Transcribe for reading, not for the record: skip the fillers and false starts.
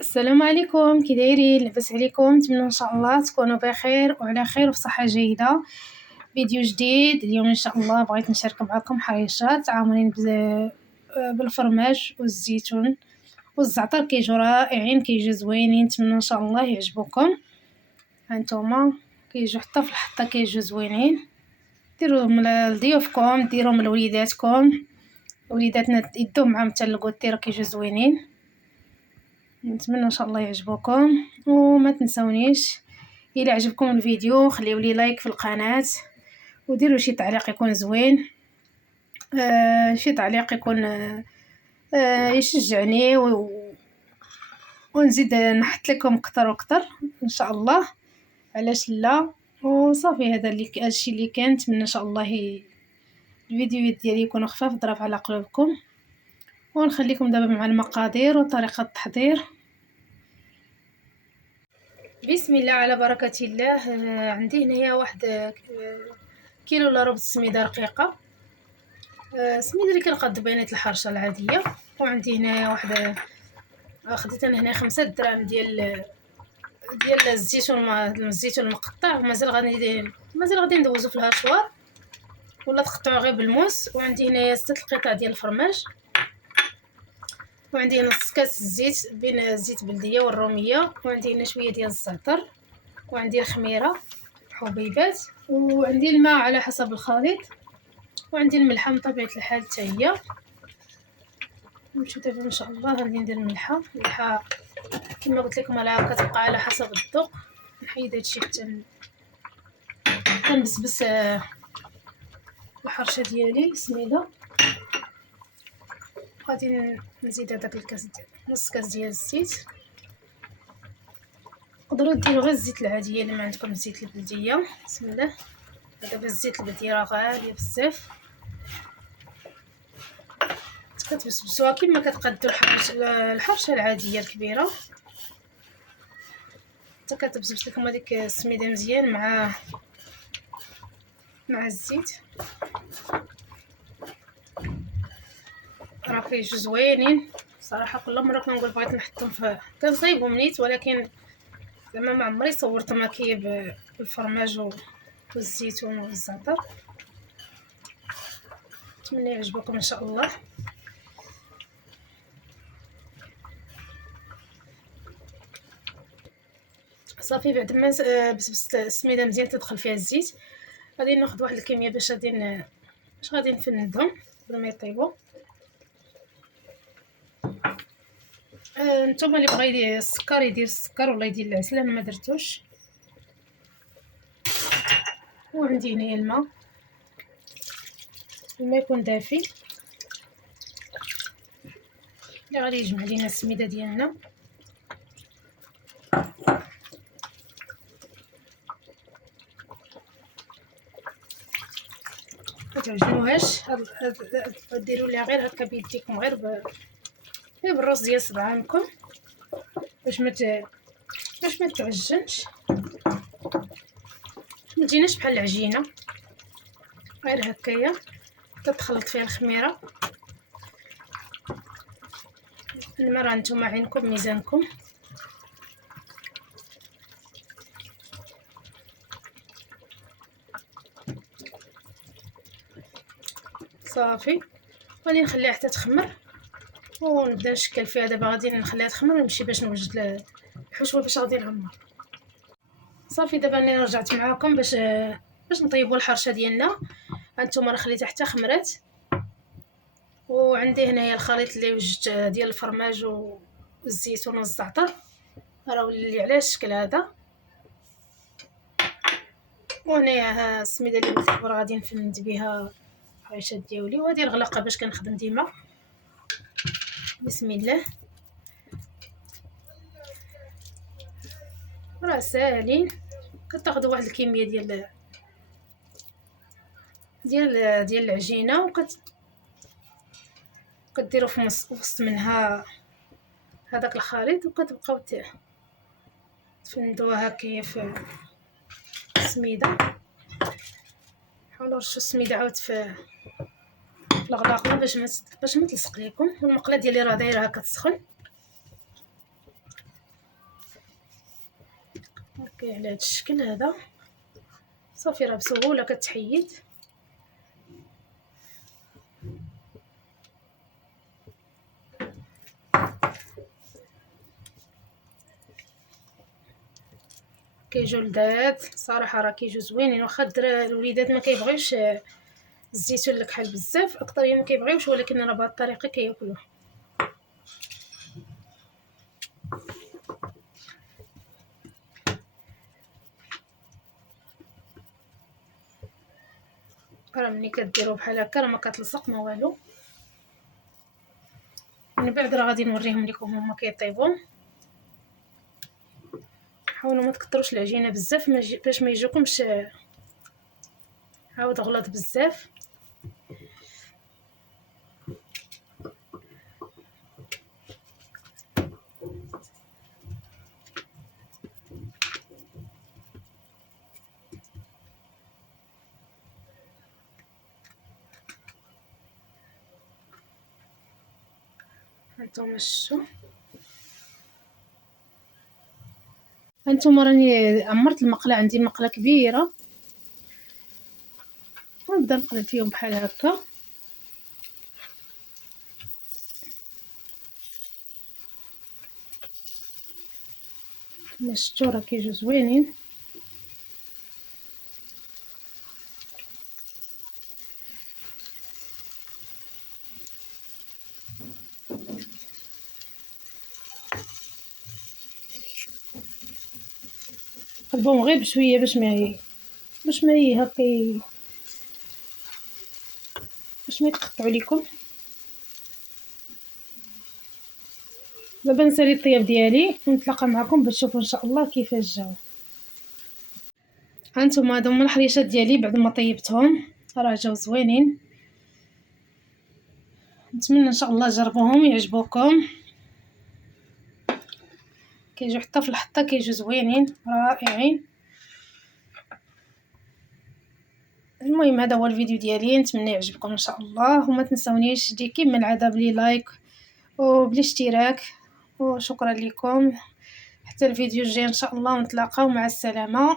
السلام عليكم، كي دايرين؟ لاباس عليكم؟ نتمنى ان شاء الله تكونوا بخير وعلى خير وفي صحه جيده. فيديو جديد اليوم ان شاء الله بغيت نشارك معكم حريشات عامرين بالفرماج والزيتون والزعتر، كيجيو رائعين، كيجيو زوينين، نتمنى ان شاء الله يعجبوكم. هانتوما كيجيو حتى في الحطه كيجيو زوينين، ديروهم لضيوفكم، ديروهم لوليداتكم، وليداتنا يدوهم معاهم حتى الكوتي، راه كيجيو زوينين. نتمنى ان شاء الله يعجبوكم، وما تنسونيش الى عجبكم الفيديو خليوا لي لايك في القناه، وديروا شي تعليق يكون زوين، شي تعليق يكون يشجعني ونزيد نحط لكم اكثر واكثر ان شاء الله. علاش لا؟ وصافي، هذا اللي الشيء اللي كان. نتمنى ان شاء الله الفيديوهات ديالي يكونوا خفاف ظراف على قلوبكم. ونخليكم دابا مع المقادير وطريقه التحضير. بسم الله على بركة الله. عندي هنايا واحد كيلو الا ربع سميده رقيقه، سميده اللي كنقاد بينات الحرشه العاديه. وعندي هنايا واحد خديت انا هنا 5 دراهم ديال الزيتون المقطع، مازال غادي ندوزو في الهاشوار ولا تقطعوا غير بالموس. وعندي هنايا 6 القطع ديال الفرماج، وعندي هنا نص كاس الزيت بين الزيت بلديه والروميه، وعندي هنا شويه ديال الزعتر، وعندي الخميره حبيبات، وعندي الماء على حسب الخليط، وعندي الملحه من طبيعه الحال حتى هي. نمشيو دابا ان شاء الله غادي ندير الملحه كما قلت لكم راه كتبقى على حسب الذوق. نحيد هادشي حتى كنبسبس الحرشه ديالي سميده. غادي نزيد هذاك الكاس ديال نص كاس ديال الزيت. تقدروا ديروا غير الزيت العاديه اللي ما عندكم الزيت البلديه. بسم الله. دابا الزيت البلديه راه غاليه بزاف، كتبسبسوها كما كتقادوا الحرشه العاديه الكبيره، حتى كتبسبس لكم هذيك السميده مزيان مع الزيت. راه كيجيو زوينين صراحه. كل مره كنقول بغيت نحطهم كنصايبهم نيت، ولكن زعما ما عمري صورت مكيب بالفرماج والزيتون والزعتر. نتمنى يعجبكم ان شاء الله. صافي بعد ما بسبست السميده مزيان تدخل فيها الزيت، غادي ناخذ واحد الكميه باش غادي نفندهم قبل ما يطيبوا. نتوما اللي بغى يدير السكر يدير السكر ولا يدير العسل، انا ما درتوش. وعندي هنايا الماء يكون دافي اللي غادي يجمع لينا السميده ديالنا. ما تعجنوهاش، ديروا ليها غير هكا بيديكم، غير بالراس ديال صبعانكم باش ما تعجنش، ما تجيناش بحال العجينه. غير هكايا تتخلط فيها الخميره. الماء راه نتوما عينكم ميزانكم. صافي غادي نخليها حتى تخمر ونبدا نشكل فيها. دابا غادي نخليها تخمر ونمشي باش نوجد الحشوه باش غادي نعمر. صافي دابا انا رجعت معاكم باش نطيبوا الحرشه ديالنا. هانتوما راه خليتها حتى خمرات، وعندي هنايا الخليط اللي وجدت ديال الفرماج والزيتون والزعتر، راه ولي على الشكل هذا. وهنايا السميده اللي قلت لكم راه غادي نفند بها الحريشات ديالي، وهذه الغلاقه باش كنخدم ديما. بسم الله. راه ساهلين، كتاخذوا واحد الكميه ديال العجينه كديروا في وسط منها هذاك الخليط، وكتبقاو تفندوها هكايا في السميده. حاولوا نرشوا السميده عاود في الغلاقه باش ما تلصق لكم. والمقله ديالي راه دايرها كتسخن. كي على هاد الشكل هذا صافي، راه بسهوله كتحيد. كيجيو لذاذ صراحه، راه كيجيو زوينين. واخا الوليدات ما كيبغيوش الزيتون الكحل بزاف، اكثريه ما كيبغيوش، ولكن راه بهذه الطريقه كياكلوه. راه ملي كديروه بحال هكا راه ما كتلصق ما والو. من بعد راه غادي نوريهم لكم هما كيطيبوا. حاولوا ما تكثروش العجينه بزاف باش ما يجيكمش عاود غلط بزاف. هانتوما شتو، هانتوما راني عمرت المقله، عندي مقله كبيره، ونبدا نقلب فيهم بحال هكا. كما شفتو راه كيجيو زوينين. قلبوهم غير بشويه باش ما هكا باش ما يتقطعوا لكم. دابا نسالي الطياب ديالي ونتلاقى معكم باش تشوفوا ان شاء الله كيفاش جاو. هانتوما هادو هما الحريشات ديالي بعد ما طيبتهم، راه جاو زوينين. نتمنى ان شاء الله جربوهم يعجبوكم. كيجيو حتى في الحطه كيجيو زوينين رائعين. المهم هذا هو الفيديو ديالي، نتمنى يعجبكم ان شاء الله، وما تنسونيش دي كيما العاده بلي لايك وبالاشتراك. وشكرا لكم، حتى الفيديو الجاي ان شاء الله، ونتلاقاو مع السلامه.